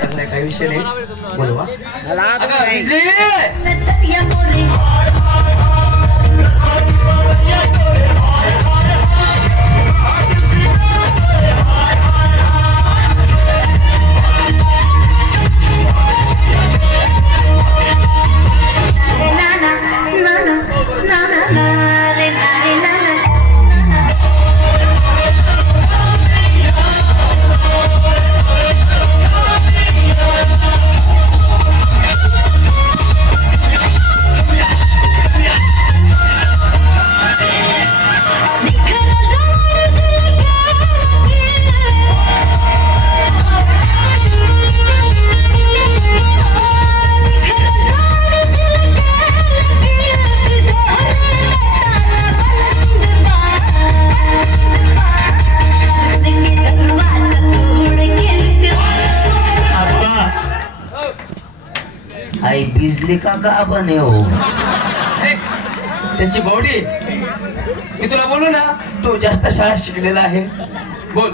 चांगला काही विषय नाही बोलवा आई बिजली का बने हो त्याची बॉडी मी तुला बोलू ना तू जास्त शाळा शिकलेला आहे बोल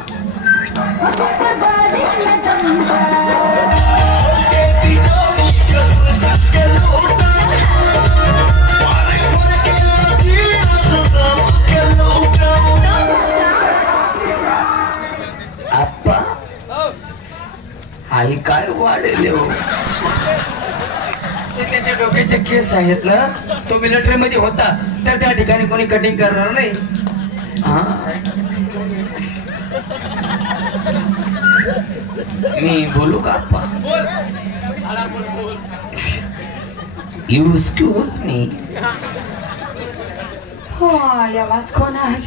आप्पा आई काय वाढेल हो त्याच्या डोक्याचे केस आहेत ना तो मिलिटरी मध्ये होता तर त्या ठिकाणी कोणी कटिंग करणार नाही मी बोलू का आप्पा एक्सक्यूज मी आवाज कोण आहे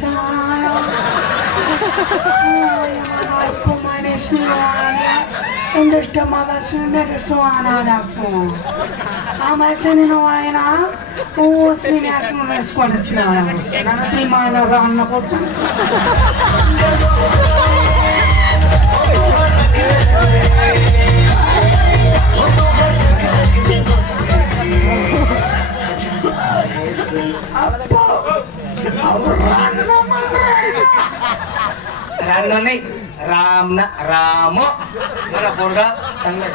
industry magazine industry ana ko amase ni no aina o sini action squad tsana na primana ran ko Ram नाही राम ना राम मला पोरगा चांगला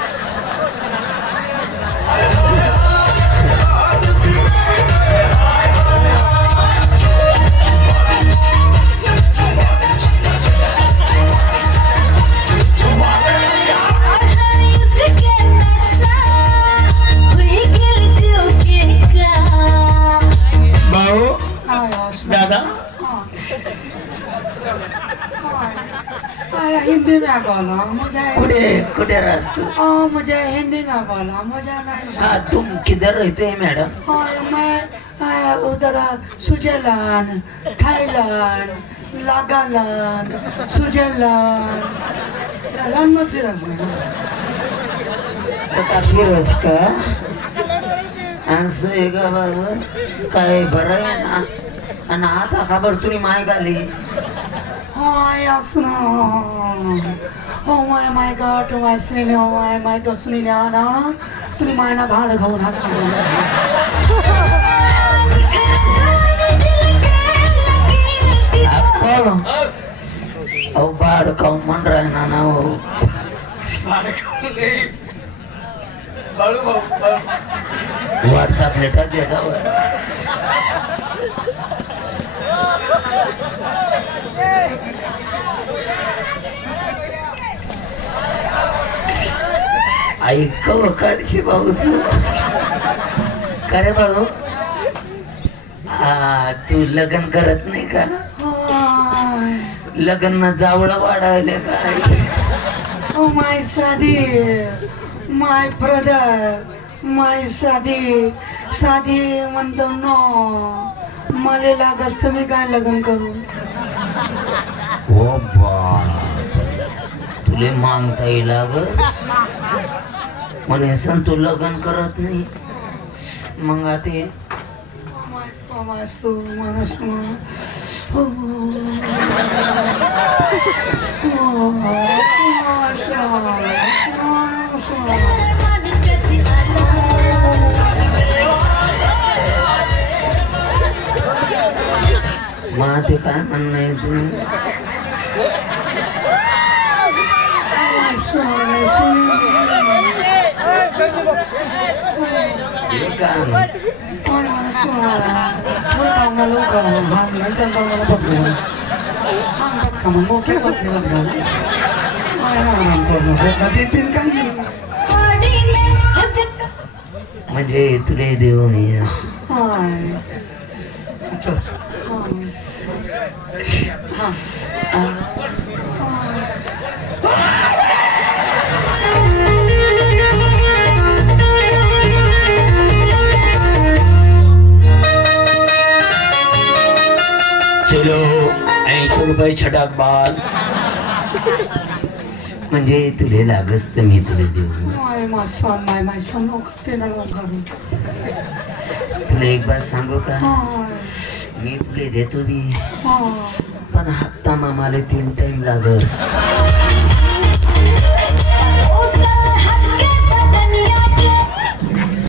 भाऊ दादा हिंदी में बोलो मुझे कुठे रास्तू मुझे हिंदी में बोलो मुझे नहीं हाँ तुम किधर रहते हैं मैडम मैं उधर Switzerland Thailand Nagaland Switzerland Thailand में फिरस का असं आहे का बरोबर काय बरं आहे ना आणि आता खबर तुम्ही माय घाली yes no oh my god my sin oh my destiny na तुम्ही मायना भाड खाऊन हा अहो भाड खाऊन म्हण राहिना ना हो व्हॉट्सअप लेटर देता ऐक काढशी भाऊ तू करे भाऊ तू लग्न करत नाही का लग्न जावळ वाढवले काय oh my sadi my brother my sadi म्हणतो नो मला लागस तुम्ही काय लग्न करू ओ बा तुले मागता येईल म्हणे सण तू लग्न करत नाही मग ते मग ते काय म्हणणं आहे तुम्ही पण मला सोळा कामाला लवकर हान नंतर मला बघू हान बघ का मग मोठे बघले बघा आराम करू देतील काही म्हणजे तुले देऊन येस हाय चल चलो 80 रुपये छटाक बाद म्हणजे तुले लागस तर मी तुले देऊ माय son ते ना करू तुला एक बात सांगू का मी तुले देतो बी पण हप्ता मामाला 3 टाइम लागस